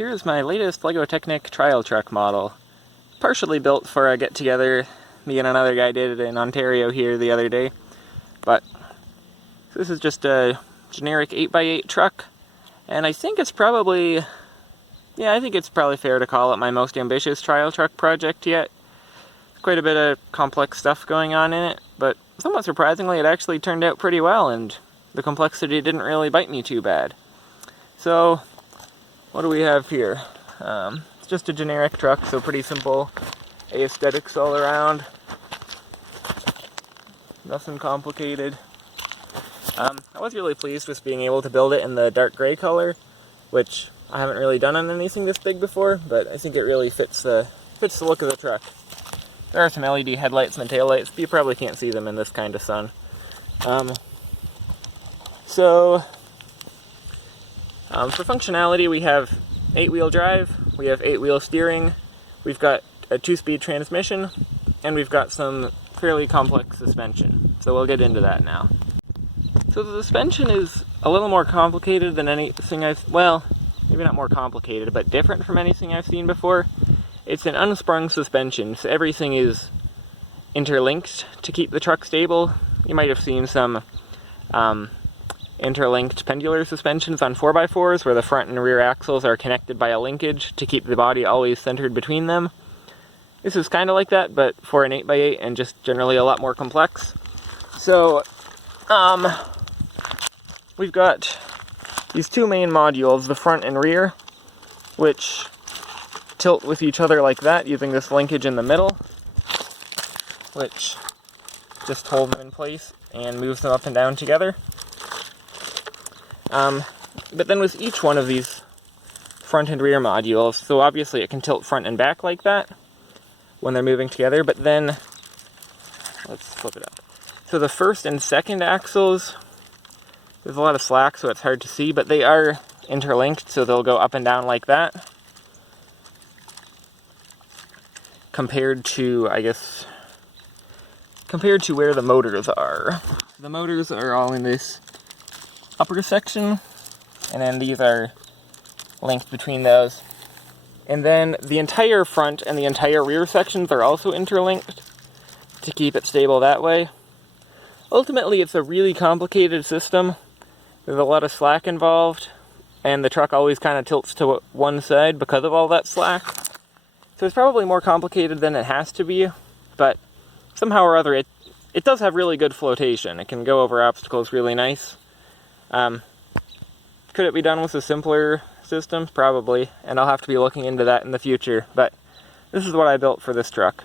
Here's my latest LEGO Technic trial truck model. Partially built for a get-together me and another guy did in Ontario here the other day. But this is just a generic 8x8 truck, and I think it's probably, I think it's probably fair to call it my most ambitious trial truck project yet. Quite a bit of complex stuff going on in it, but somewhat surprisingly it actually turned out pretty well, and the complexity didn't really bite me too bad. So, what do we have here? It's just a generic truck, so pretty simple aesthetics all around. Nothing complicated. I was really pleased with being able to build it in the dark gray color, which I haven't really done on anything this big before, but I think it really fits the look of the truck. There are some LED headlights and taillights, but you probably can't see them in this kind of sun. For functionality, we have 8-wheel drive, we have 8-wheel steering, we've got a 2-speed transmission, and we've got some fairly complex suspension. So we'll get into that now. So the suspension is a little more complicated than anything maybe not more complicated, but different from anything I've seen before. It's an unsprung suspension, so everything is interlinked to keep the truck stable. You might have seen some interlinked pendular suspensions on 4x4s where the front and rear axles are connected by a linkage to keep the body always centered between them. This is kind of like that, but for an 8x8 and just generally a lot more complex. So, we've got these two main modules, the front and rear, which tilt with each other like that using this linkage in the middle, which just holds them in place and moves them up and down together. But then with each one of these front and rear modules, so obviously it can tilt front and back like that when they're moving together, but then, let's flip it up. So the first and second axles, there's a lot of slack so it's hard to see, but they are interlinked, so they'll go up and down like that. Compared to where the motors are. The motors are all in this upper section, and then these are linked between those. And then the entire front and the entire rear sections are also interlinked to keep it stable that way. Ultimately, it's a really complicated system. There's a lot of slack involved, and the truck always kind of tilts to one side because of all that slack. So it's probably more complicated than it has to be, but somehow or other it does have really good flotation. It can go over obstacles really nice. Could it be done with a simpler system? Probably, and I'll have to be looking into that in the future, but this is what I built for this truck.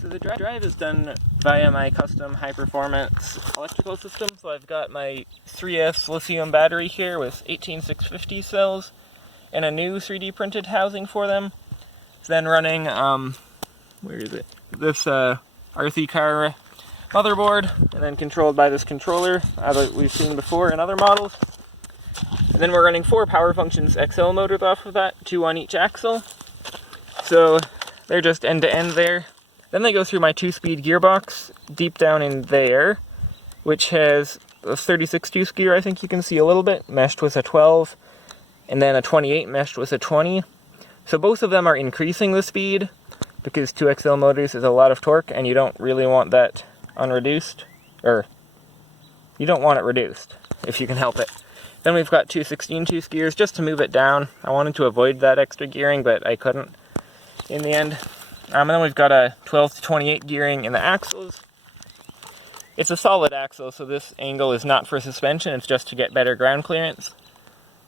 So the drive is done via my custom high-performance electrical system. So I've got my 3S lithium battery here with 18650 cells and a new 3D printed housing for them. It's then running, this RC car motherboard, and then controlled by this controller that we've seen before in other models. And then we're running 4 Power Functions XL motors off of that, 2 on each axle. So they're just end to end there. Then they go through my 2-speed gearbox deep down in there, which has a 36 2 gear, I think you can see a little bit, meshed with a 12, and then a 28 meshed with a 20. So both of them are increasing the speed, because 2XL motors is a lot of torque, and you don't really want that unreduced, or you don't want it reduced, if you can help it. Then we've got 2 16 2 gears just to move it down. I wanted to avoid that extra gearing, but I couldn't in the end. And then we've got a 12 to 28 gearing in the axles. It's a solid axle, so this angle is not for suspension, it's just to get better ground clearance.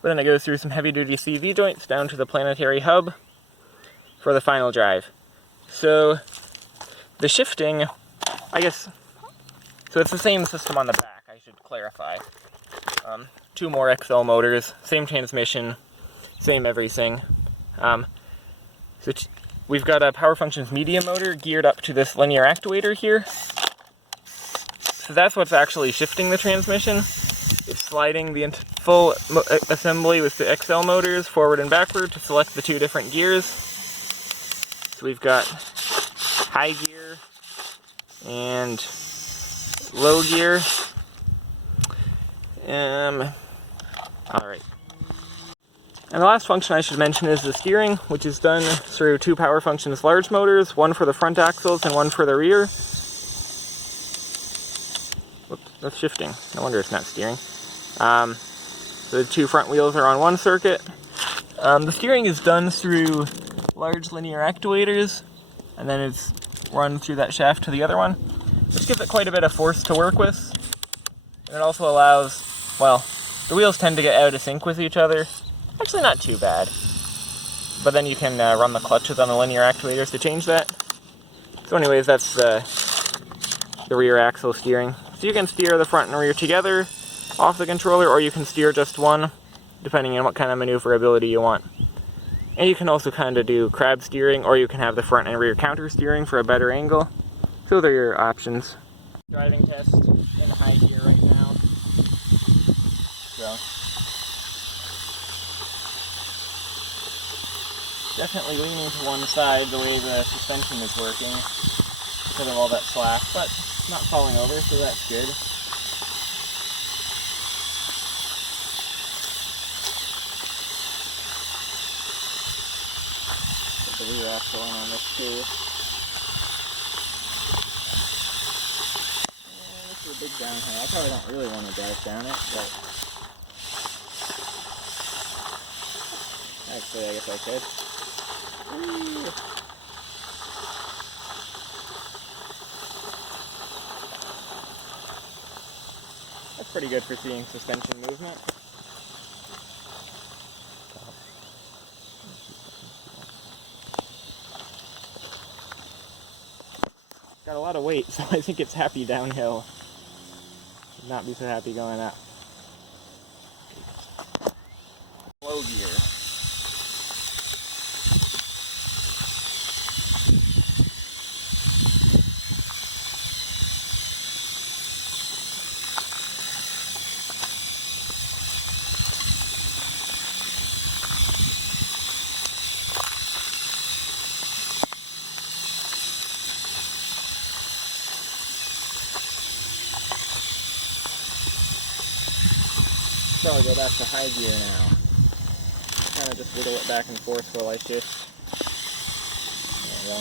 But then it goes through some heavy-duty CV joints down to the planetary hub for the final drive. So the shifting, so it's the same system on the back, I should clarify. 2 more XL motors, same transmission, same everything. We've got a Power Functions medium motor geared up to this linear actuator here. So that's what's actually shifting the transmission. It's sliding the full assembly with the XL motors forward and backward to select the 2 different gears. So we've got high gear and low gear. Alright. And the last function I should mention is the steering, which is done through 2 power functions large motors, one for the front axles and one for the rear. Whoops, that's shifting. No wonder it's not steering. The 2 front wheels are on one circuit. The steering is done through large linear actuators, and then it's run through that shaft to the other one, which gives it quite a bit of force to work with. And it also allows, well, the wheels tend to get out of sync with each other. Actually not too bad. But then you can run the clutches on the linear actuators to change that. So anyways, that's the rear axle steering. So you can steer the front and rear together off the controller, or you can steer just one, depending on what kind of maneuverability you want. And you can also kind of do crab steering, or you can have the front and rear counter steering for a better angle. So they're your options. Driving test in high gear right now. So definitely leaning to one side the way the suspension is working because of all that slack, but not falling over, so that's good. Put the rear axle in on this too. And this is a big downhill. I probably don't really want to drive down it, but actually I guess I could. Whee! That's pretty good for seeing suspension movement. Got a lot of weight, so I think it's happy downhill. Should not be so happy going up. Low gear. Probably go back to high gear now. Kind of just wiggle it back and forth while I shift. There we go.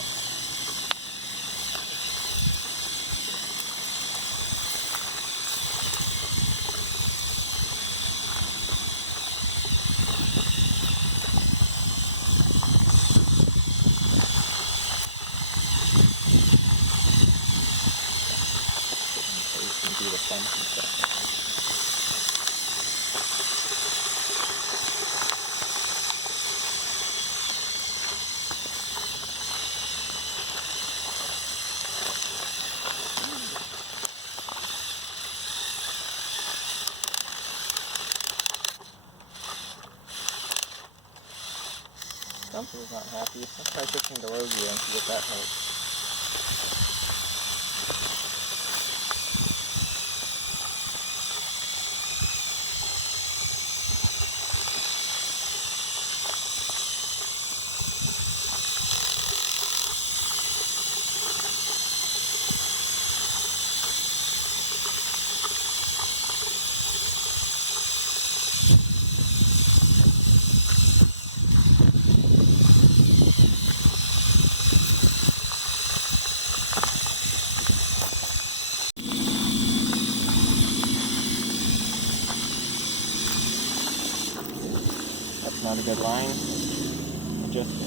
Bumper's not happy. Let's try switching to low gear and see if that helps. Not a good line. Adjust it.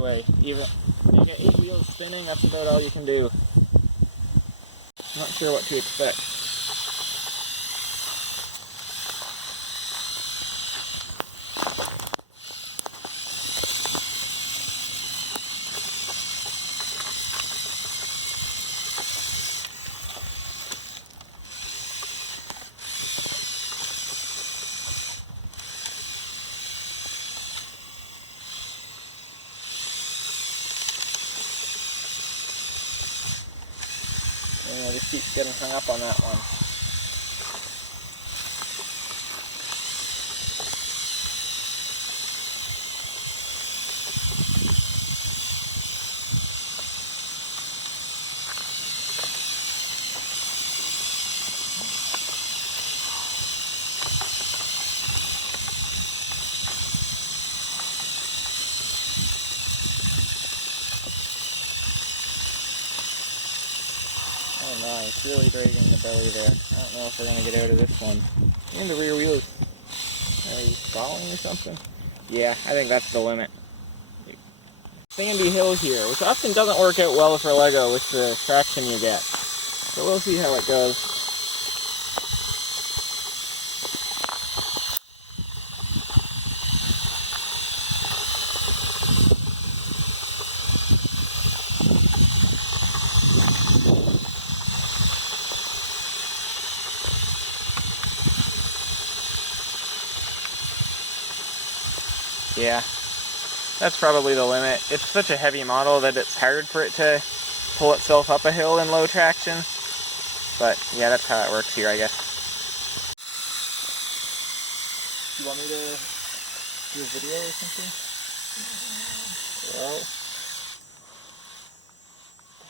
way. Even you get 8 wheels spinning, that's about all you can do. I'm not sure what to expect. I just keep getting hung up on that one. Oh no, it's really dragging the belly there. I don't know if we're going to get out of this one. And the rear wheel is stalling or something? Yeah, I think that's the limit. Sandy hill here, which often doesn't work out well for Lego with the traction you get. So we'll see how it goes. Yeah, that's probably the limit. It's such a heavy model that it's hard for it to pull itself up a hill in low traction. But yeah, that's how it works here, I guess. You want me to do a video or something? Well,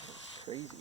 that's crazy.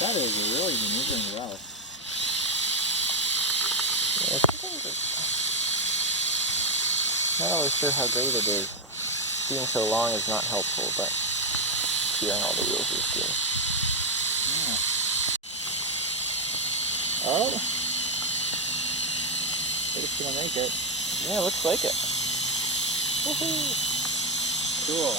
That is really maneuvering well. Yeah, not always sure how great it is. Being so long is not helpful, but steering all the wheels is good. Yeah. Oh, it's gonna make it. Yeah, looks like it. Woohoo! Cool.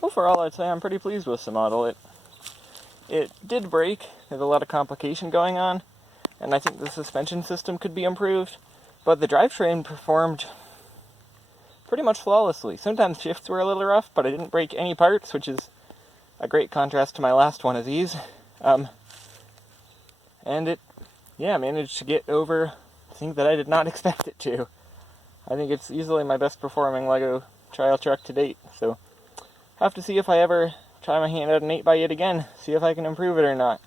Overall, I'd say I'm pretty pleased with the model. It did break. There's a lot of complication going on, and I think the suspension system could be improved, but the drivetrain performed pretty much flawlessly. Sometimes shifts were a little rough, but I didn't break any parts, which is a great contrast to my last one of these. And it, managed to get over things that I did not expect it to. I think it's easily my best performing Lego trial truck to date, so have to see if I ever try my hand at an 8x8 again, see if I can improve it or not.